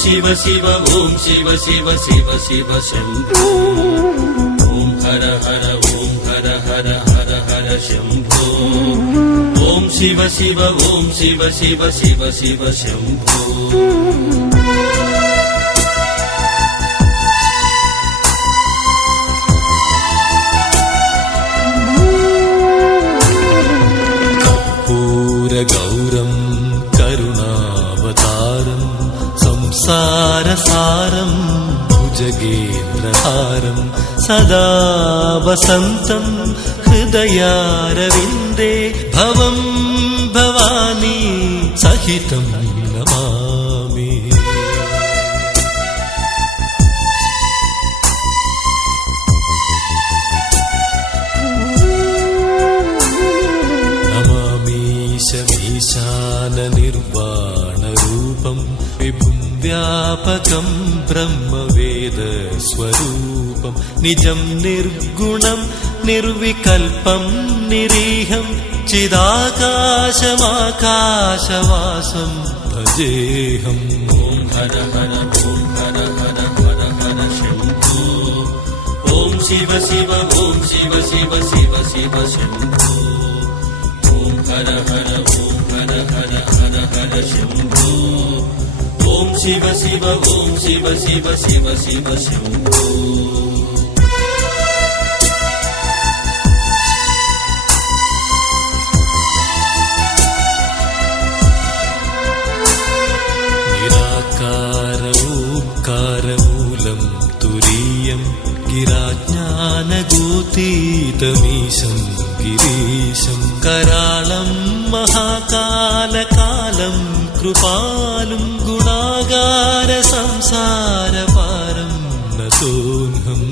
शिव शिव ओम शिव शिव शिव शिव शंभो ओम हर हर हर हर शंभो ओम शिव शिव ओम शिव शिव शिव शिव शंभो कर्पूरगौरं करुणावतारं संसारसारं भुजगेन्द्रहारं सदा वसन्तं हृदयारविन्दे भवं भवानी सहितं नमामि। नमामीशमीशाननिर्वाणरूपं विभुं व्यापकं ब्रह्मवेदस्वरूपं निजं निर्गुणं निर्विकल्पं निरीहं चिदाकाशमाकाशवासं भजेऽहम्। ओम हर हर शंभो ओम शिव शिव ओम शिव शिव शिव शिव शंभो ओम हर हर शंभो ओम शिव शिव ओम शिव शिव शिव शिव शंभो निराकारमूलं तुरीयं गिराज्ञानगोतीतमीशं गिरीशं करालं महाकालकालं कृपालुं गुणागारसंसारपारं नतोऽहम्।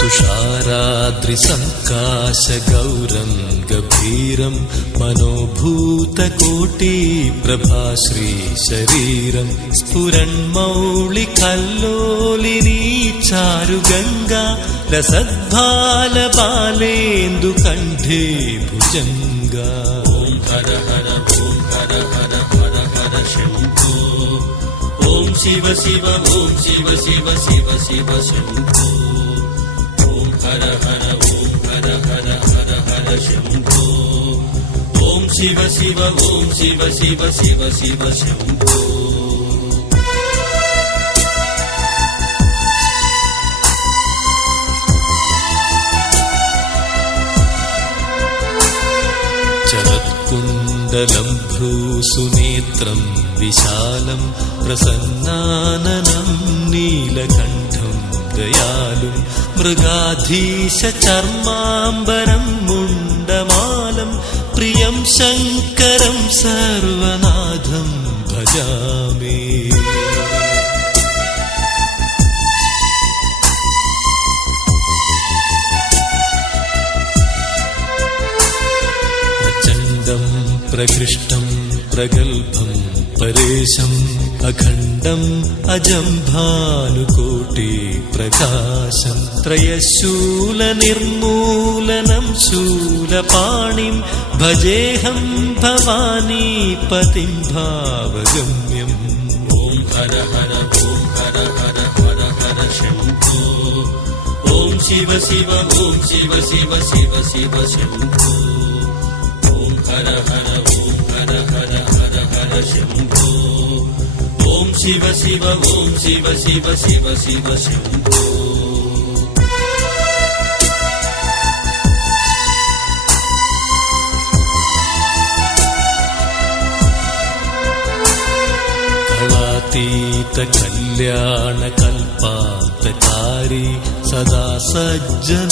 तुषाराद्रिसङ्काशगौरं गभीरं मनोभूतकोटिप्रभाश्रीशरीरं स्फुरन्मौलिकल्लोलिनी चारुगङ्गा लसद्भालबालेन्दुकण्ठे भुजङ्गा। ओम हर हर शंभो ओम शिव शिव ओम शिव शिव शिव शिव शंभो ओम हर हर शंभो ओम शिव शिव ओम शिव शिव शिव शिव शंभो चरत्कुण्डलं भ्रूसुनेत्रं विशालं प्रसन्नाननं नीलकण्ठं दयालुं मृगाधीशचर्माम्बरं मुण्डमालं प्रियं शङ्करं सर्वनाथं भजामि। अचण्डं प्रकृष्टं प्रगल्भं परेशम् अखण्डम् अजं भानुकोटिप्रकाशं त्रयशूलनिर्मूलनं शूलपाणिं भजेऽहं भवानीपतिं भावगम्यम्। ओम हर हर शंभो ओम शिव शिव ओम शिव शिव शिव शिव शंभो ओम हर हर शंभो ओम शिव शिव ओम शिव शिव शिव शिव शंभो कलातीतकल्याणकल्पान्तकारी सदा सज्जनानन्ददाता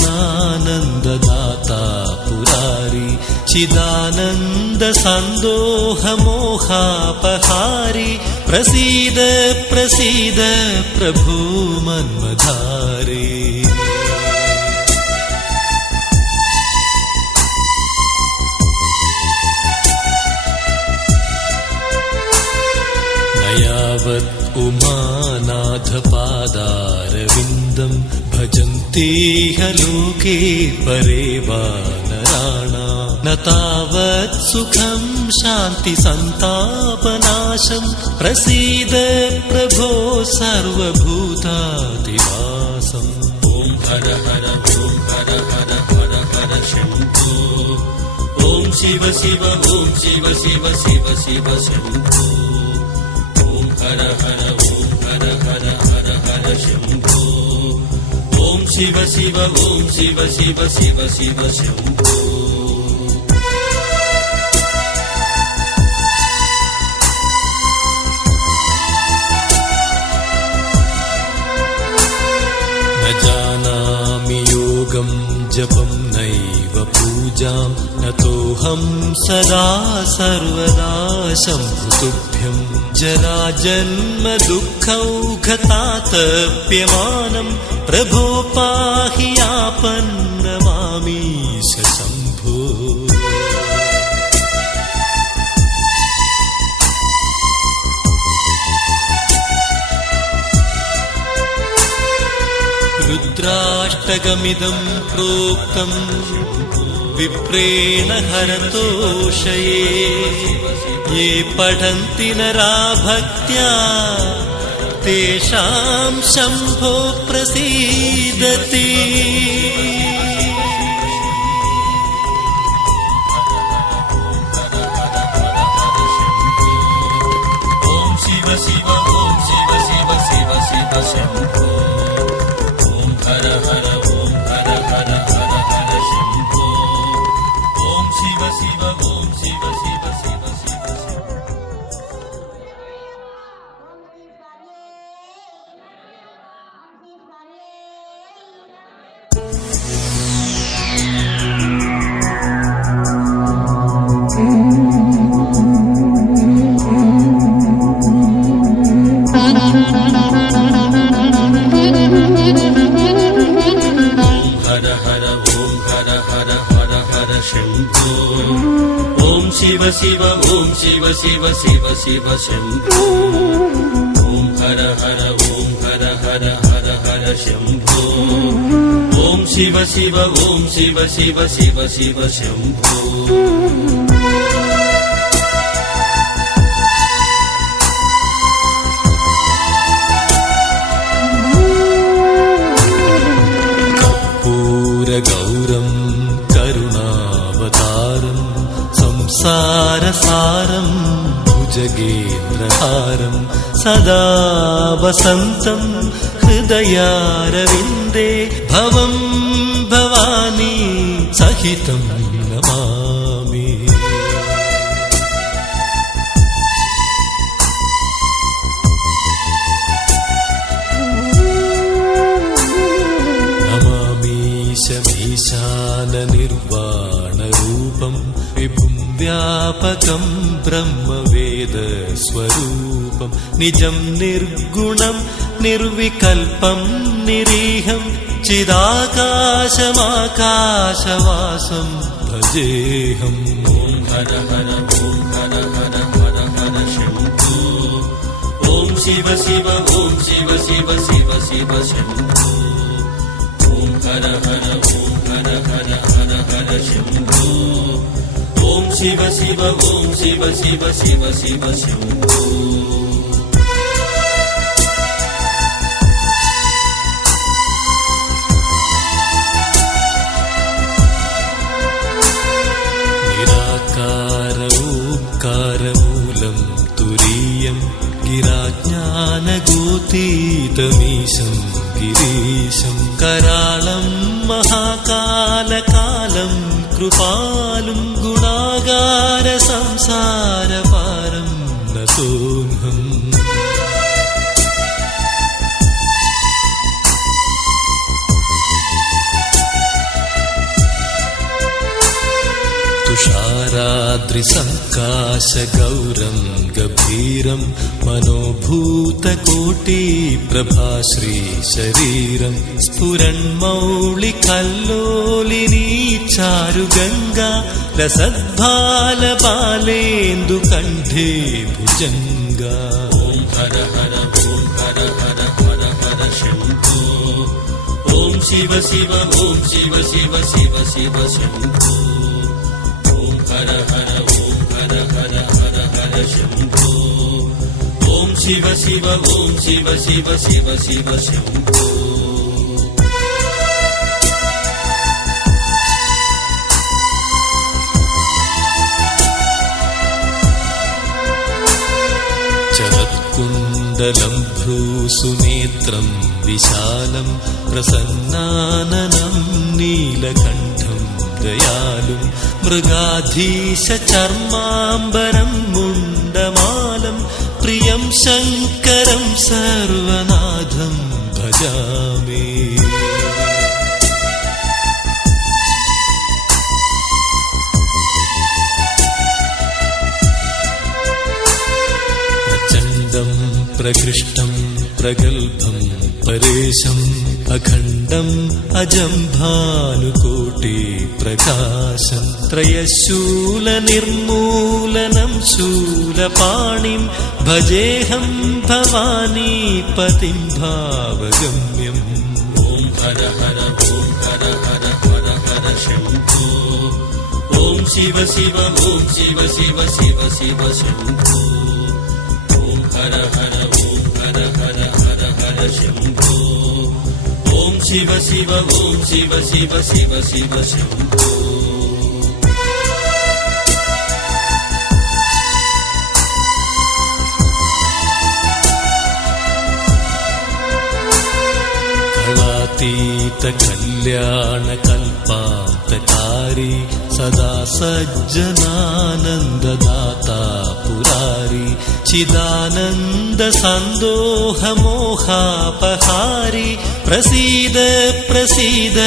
मुरारी चिदानन्द सन्दोह मोहापहारी प्रसीद प्रसीद प्रभो मन्मधारी यावत् उमानाथपादारविन्दं भजन्तेह लोके परे वानराणां न तावत् सुखं शान्तिसन्तापनाशं प्रसीद प्रभो सर्वभूतादिवासम् ॐ हर हर ॐ हर हर हर हर शम्भो ॐ शिव शिव ॐ शिव शिव शिव शिव शम्भो हर हर ॐ हर हर हर हर शम्भो ॐ शिव शिव ॐ शिव शिव शिव शिव शम्भो न जानामि योगं जपं नैव पूजां नतोऽहं सदा सर्वदा शम्भुतुभ्यं जराजन्म दुःखौघतातप्यमानं प्रभो पाहि आपन्नमामीश शम्भो रुद्राष्टकमिदं प्रोक्तं विप्रेण हरतोषये ये पठन्ति नरा भक्त्या तेषां शम्भो प्रसीदति ॐ शिव शिव ॐ शिव शिव शिव शिव शम्भो हर हर ॐ हर हर हर हर शम्भो ॐ शिव शिव ॐ शिव शिव शिव शिव शम्भो ॐ शिव शिव ॐ शिव शिव शिव शिव शम्भो ॐ हर हर ॐ हर हर हर हर शम्भो ॐ शिव शिव ॐ शिव शिव शिव शिव शम्भो गौरं करुणावतारं संसारसारं भुजगेन्द्रहारं सदा वसन्तं हृदयारविन्दे भवं भवानी सहितं नमामि ईशाननिर्वाणरूपं विभुं व्यापकं ब्रह्मवेदस्वरूपं निजं निर्गुणं निर्विकल्पं निरीहं चिदाकाशमाकाशवासं भजेऽहम् ॐ हर हर ॐ हर हर हर हर शम्भो ॐ शिव शिव ॐ शिव शिव शिव शिव शम्भो ॐ हर हर ॐ हर हर हर हर शम्भो ॐ शिव शिव ॐ शिव शिव शिव शिव शम्भो निराकारमूलं तुरीयं गिराज्ञानगोतीतमीशं गिरीशं करालं महाकालकालं कृपालुं गुणागारसंसारपारं नतोऽहम् ത്രിസങ്കാശഗൗരം ഗംഭീരം മനോഭൂതകോട്ടി പ്രഭാശ്രീശരീരം സ്ഫുരന്മൗളികല്ലോലിനീ ചാരുഗംഗ രസദ്ഭാലബാലേന്ദു കണ്ഠേ ഭുജംഗ. ഓം ഹര ഹര ഓം ഹര ഹര ഹര ഹര ശംഭോ. ഓം ശിവ ശിവ ഓം ശിവ ശിവ ശിവ ശിവ ശംഭോ. ഓം ഹര ഹര ഓം ഹര ഹര ഹര ഹര ശംഭോ. ഓം ശിവ ശിവ ഓം ശിവ ശിവ ശിവ ശിവ ശംഭോ. ചരത്കുണ്ടലം ഭ്രൂസുനേത്രം വിശാലം പ്രസന്നാനനം നീലകണ്ഠം ദയാലും മൃഗാധീശ ചർമാംബരം മുണ്ടമാലം പ്രിയം ശങ്കരം സർവനാഥം ഭജാമി. ചണ്ഡം പ്രകൃഷ്ടം പ്രഗൽഭം പരേശം അഖണ്ഡം അജം ഭാനുകോട്ടി പ്രകാശം ത്രയശൂല നിർമൂലനം ശൂലപാണിം ഭജേഹം ഭവാനി പതിം ഭാവഗമ്യം. ഓം ഹര ഹര ഓം ഹര ഹര ഹര ഹര ശംഭോ. ഓം ശിവ ശിവ ഓം ശിവ ശിവ ശിവ ശിവ ശംഭോ. ഓം ഹര ഹര ഓം ഹര ഹര ഹര ഹര ശംഭോ. ഓം ശിവ ശിവ ഓം ശിവ ശിവ ശിവ ശിവ ശംഭോ. കളാതീത കല്യാണ കൽപ്പാന്തകാരി സദാ സജ്ജനാനന്ദദാതാ പുരാരി ചിദാനന്ദ സന്തോഹ മോഹാപഹാരി പ്രസീദ പ്രസീദ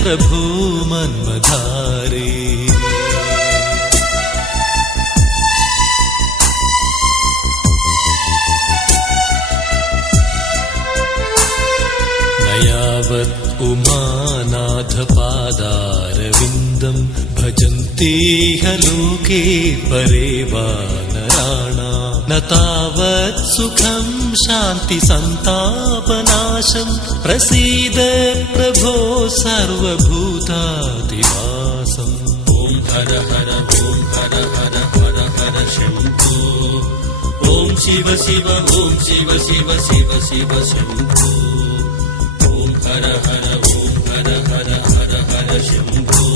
പ്രഭു മന്മധാരേ. യാവത് ഉമാനാഥപാദാരവിന്ദം ഭജന്തേഹ ലോകേ പരേ വാനരാണാം ന താവത് സുഖം ശാന്തി സന്താപനാശം പ്രസീദ പ്രഭോ സർവഭൂതാധിവാസം. ഓം ഹര ഹര ഓം ഹര ഹര ഹര ഹര ശംഭോ. ഓം ശിവ ശിവ ഓം ശിവ ശിവ ശിവ ശിവ ശംഭോ. ഓം ഹര ഹര ഓം ഹര ഹര ഹര ഹര ശംഭോ.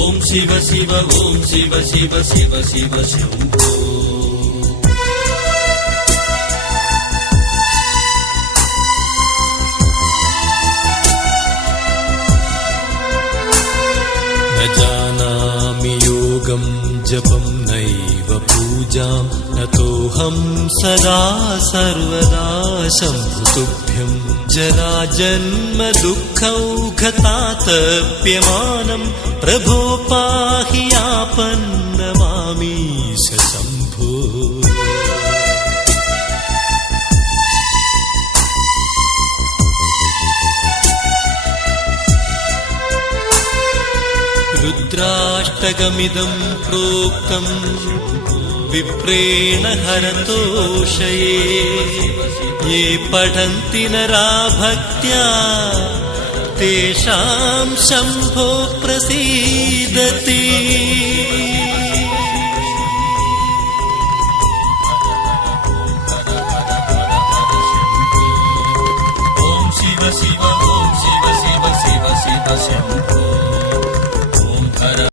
ഓം ശിവ ശിവ ഓം ശിവ ശിവ ശിവ ശിവ ശംഭോ. ന ജാനാമി യോഗം ജപം നൈവ പൂജാം നതോഹം സദാ സർവദാ ശംഭുതുഭ്യം. ജരാജന്മ ദുഃഖൗഘതാതപ്യമാനം പ്രഭോ പാഹി ആപന്നമാമീശ ശംഭോ. രുദ്രാഷ്ടകമിദം പ്രോക്തം വിപ്രേണ ഹരതോഷയേ യേ പഠന്തി നരാ ഭക്ത്യാ തേഷാം ശംഭോ പ്രസീദതി. ഓം ശിവ ശിവ